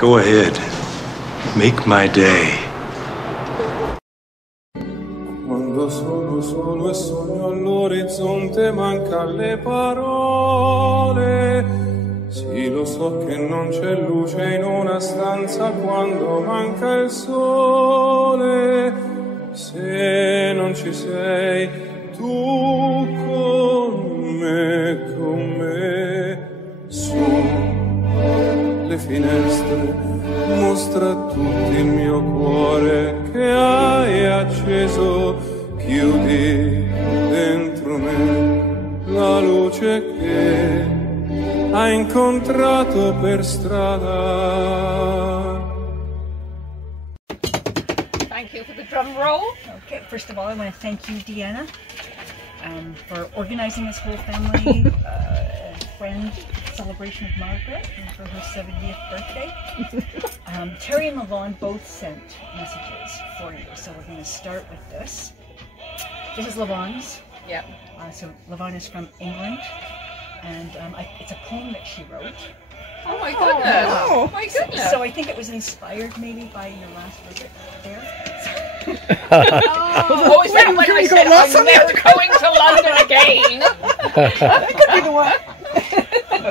Go ahead. Make my day. Quando sono solo e sogno all'orizzonte mancan le parole. Sì, lo so che non c'è luce in una stanza quando manca il sole. Se non ci sei tu con me, su le finestre mostra a tutti il mio cuore che hai acceso, chiudi dentro me la luce che hai incontrato per strada. Thank you for the drum roll. Okay, first of all, I want to thank you, Deanna, for organizing this whole family friend celebration of Margaret and for her 70th birthday. Terry and Levon both sent messages for you, so we're going to start with this. This is Levon's. Yep. So Levon is from England, and it's a poem that she wrote. Oh my goodness! Oh my goodness! So I think it was inspired maybe by your last visit there. Oh, is that when I said I'm never going to London again? That could be the one.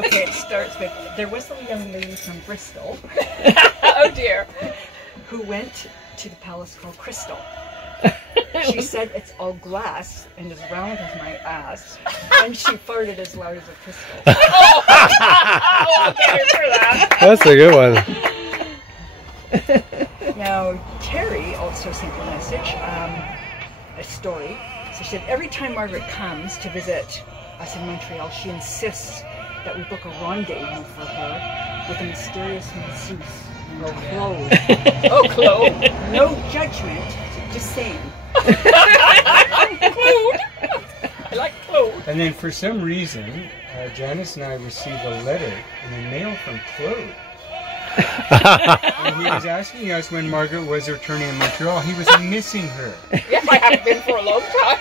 Okay, it starts with, there was a young lady from Bristol. Oh dear. Who went to the palace called Crystal. She said it's all glass and as round as my ass, and she farted as loud as a crystal. Oh, I'll get her for that. That's a good one. Now, Terry also sent a message, a story. So she said, every time Margaret comes to visit us in Montreal, she insists that we book a rendezvous for her with a mysterious masseuse. No clothes. Oh, Chloe. No judgment, just saying. Claude. I like Claude. And then for some reason, Janice and I received a letter in the mail from Claude. And he was asking us when Margaret was returning in Montreal. He was missing her. Yes, I haven't been for a long time.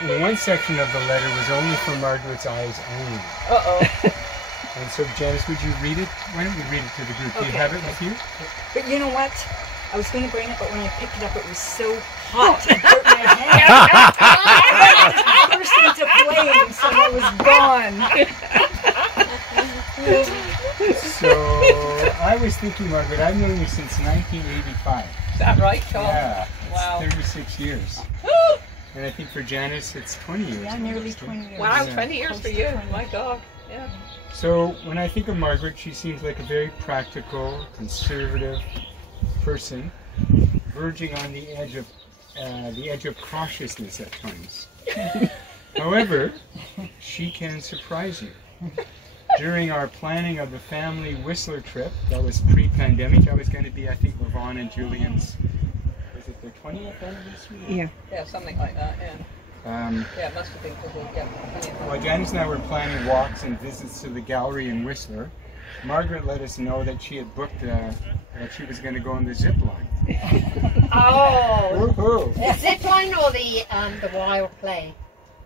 And one section of the letter was only for Margaret's eyes only. Uh-oh. And so, Janice, would you read it? Why don't we read it to the group? Do you have it with you? But you know what? I was going to bring it, but when I picked it up, it was so hot. It hurt my hand. It burst into flames, so I was gone. So, I was thinking, Margaret, I've known you since 1985. Is that right, Tom? Yeah. Wow. 36 years. And I think for Janice, it's 20 years. Yeah, nearly 20 years. Wow, Yeah. 20 years for you. My God. Yeah. So, when I think of Margaret, she seems like a very practical, conservative person, verging on the edge of cautiousness at times. However, she can surprise you. During our planning of the family Whistler trip, that was pre-pandemic, that was going to be, I think, Levon and Julian's, was it their 20th anniversary? Yeah. Yeah, something like that, yeah. Yeah, it must have been because we Well, Janice and I were planning walks and visits to the gallery in Whistler. Margaret let us know that she had booked, that she was going to go on the zip line. Oh! Woohoo! The zip line or the wild play?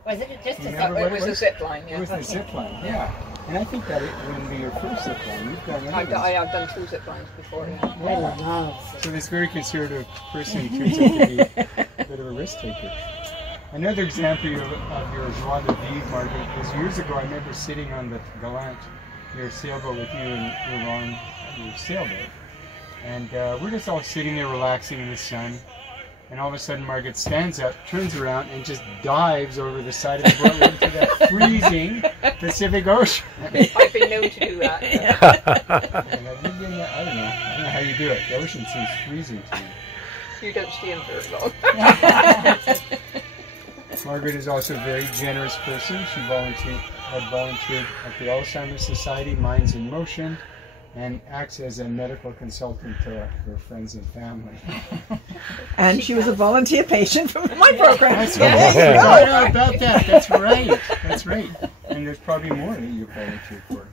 Was it just a Remember It what was a zip line, yeah. It was the zip line, yeah. And I think that it wouldn't be your first zip line. You've done others. I've done 2 zip lines before, yeah. I love So this very conservative person turns out to be a bit of a risk taker. Another example of your joie de vivre, Margaret, was years ago. I remember sitting on the Gallant, your sailboat with you and Ron, your sailboat. And we're just all sitting there relaxing in the sun. And all of a sudden Margaret stands up, turns around, and just dives over the side of the boat into that freezing Pacific Ocean. I've been known to do that. And I don't know how you do it. The ocean seems freezing to me. You don't stay in very long. Margaret is also a very generous person. She had volunteered at the Alzheimer's Society, Minds in Motion, and acts as a medical consultant to her friends and family. And she was a volunteer patient from my program. That's right. I know about that. That's right. That's right. And there's probably more that you volunteered for.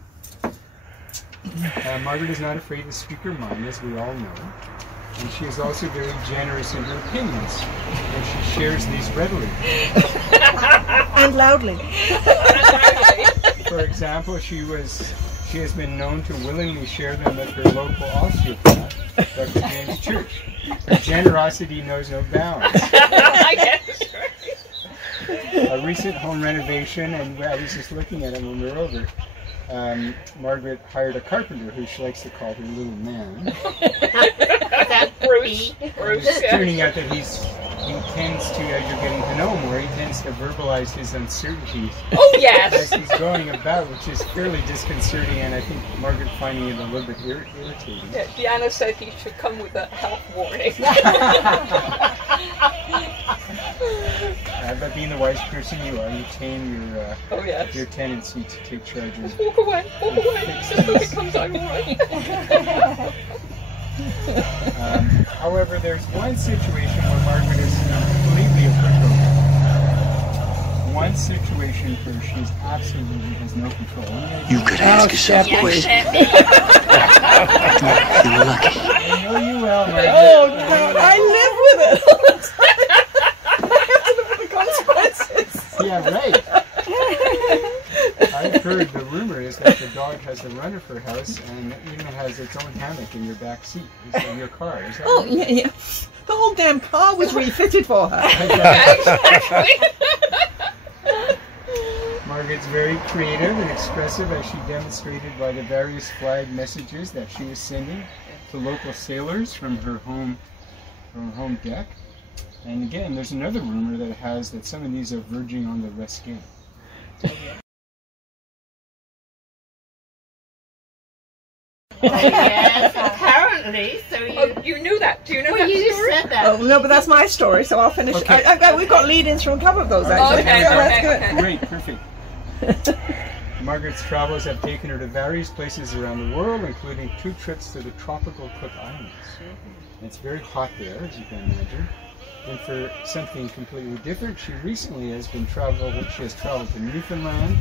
Margaret is not afraid to speak her mind, as we all know. And she is also very generous in her opinions. And she shares these readily. And loudly. For example, she she has been known to willingly share them with her local osteopath, Dr. James Church. Her generosity knows no bounds. I guess. A recent home renovation, and I was just looking at it when we were over. Margaret hired a carpenter who she likes to call her little man. That's Bruce. It's turning out that he tends to, as you're getting to know him more, he tends to verbalize his uncertainties Oh, as yes. he's going about, which is fairly disconcerting, and I think Margaret finding it a little bit irritating. Yeah, Deanna said he should come with a health warning. But being the wise person you are, you tame Oh, yes. your tendency to take charge of. Walk away, just so it comes out alright. However, there's one situation where Margaret is completely a pushover. One situation where she's absolutely has no control. You could ask yourself the question. You were lucky. I know you well, Margaret. Oh no, I live with it all the time. I have to live with the consequences. Yeah, right. I've heard the rumor is that the dog has the run of her house and even has its own hammock in your back seat in your car. Is that Oh right? yeah. The whole damn car was refitted for her. Margaret's very creative and expressive, as she demonstrated by the various flag messages that she was sending to local sailors from her home deck. And again, there's another rumor that has that some of these are verging on the risque. yes, apparently. So You knew that. Do you know well, that you just story? said that. Oh no, but that's my story, so I'll finish. Okay. We've got lead-ins from a couple of those actually. Okay, so okay, that's good. okay. Great, perfect. Margaret's travels have taken her to various places around the world, including 2 trips to the tropical Cook Islands. It's very hot there, as you can imagine. And for something completely different, she recently has traveled to Newfoundland,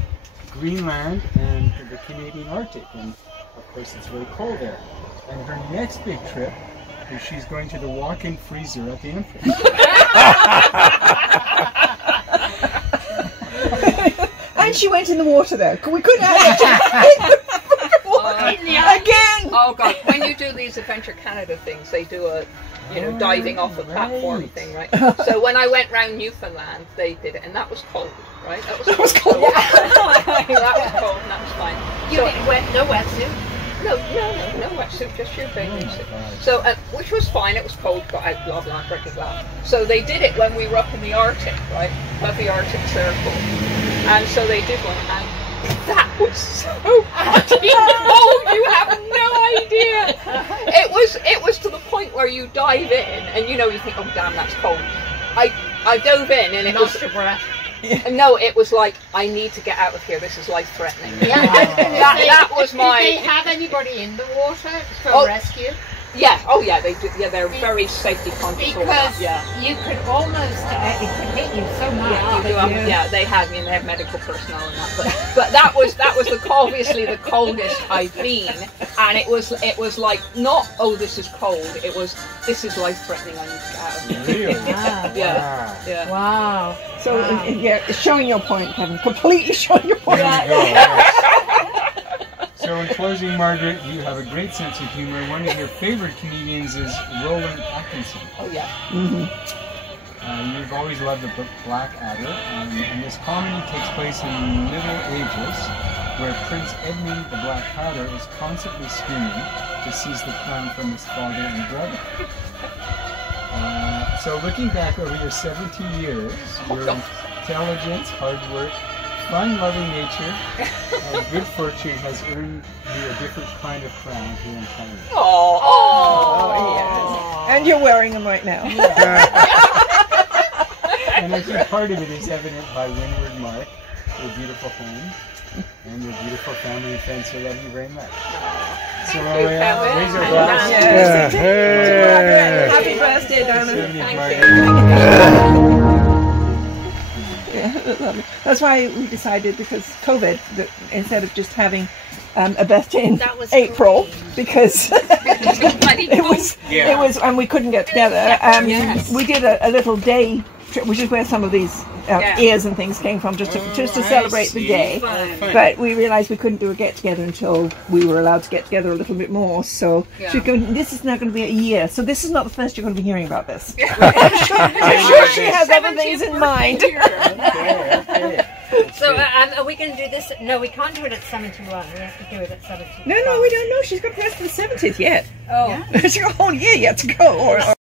Greenland, and the Canadian Arctic. And of course, it's very cold there. And her next big trip is she's going to the walk-in freezer at the Empress. And she went in the water there. We couldn't have it again. Oh God! When you do these Adventure Canada things, they do a, diving off a platform thing, right? So when I went round Newfoundland, they did it, and that was cold, right? That was cold. That was cold, and that was fine. You didn't no wetsuit. No wetsuit, just your bathing suit. So, which was fine. It was cold, but I blah blah blah blah. So they did it when we were up in the Arctic, right? Above the Arctic Circle, and so they did one, and that was so bloody cold. You have no idea. It was to the point where you dive in, and you think, oh damn, that's cold. I dove in, and it Lost your breath. No, it was like, I need to get out of here. This is life-threatening. Yeah, that was my. Did they have anybody in the water for rescue? Yeah. Oh yeah, they do. Yeah, they're very safety conscious. Because Yeah. you could almost it could hit you so much. They had medical personnel and that, but that was obviously the coldest I've been, and it was like not, oh, this is cold. It was, this is life threatening. I need to get out of here. Really? Yeah. Wow. So yeah, showing your point, Kevin. Completely showing your point. There you go, yes. So in closing, Margaret, you have a great sense of humor. One of your favorite comedians is Roland Atkinson. Oh yeah. You've always loved the book Blackadder, and this comedy takes place in the Middle Ages, where Prince Edmund the Black Powder is constantly scheming to seize the crown from his father and brother. So looking back over your 70 years, your intelligence, hard work, fun-loving nature, and good fortune has earned you a different kind of crown here in Canada. Oh, yes. And you're wearing them right now. And I think part of it is evident by Windward Mark, your beautiful home, and your beautiful family and friends. So love you very much. So raise our glass. Yes. Happy birthday, darling. Yeah, lovely. That's why we decided, because COVID, that instead of just having a birthday in April, because it was, and we couldn't get together. We did a little day trip, which is where some of these ears and things came from, just to celebrate the day. But we realised we couldn't do a get-together until we were allowed to get together a little bit more. So she's going, this is now going to be a year. So this is not the first you're going to be hearing about this. I'm sure she has other things in mind. So are we going to do this? No, we can't do it at 71. We have to do it at 70. No, we don't know. She's got to press for the 70th yet. Oh. She's got a whole year yet to go.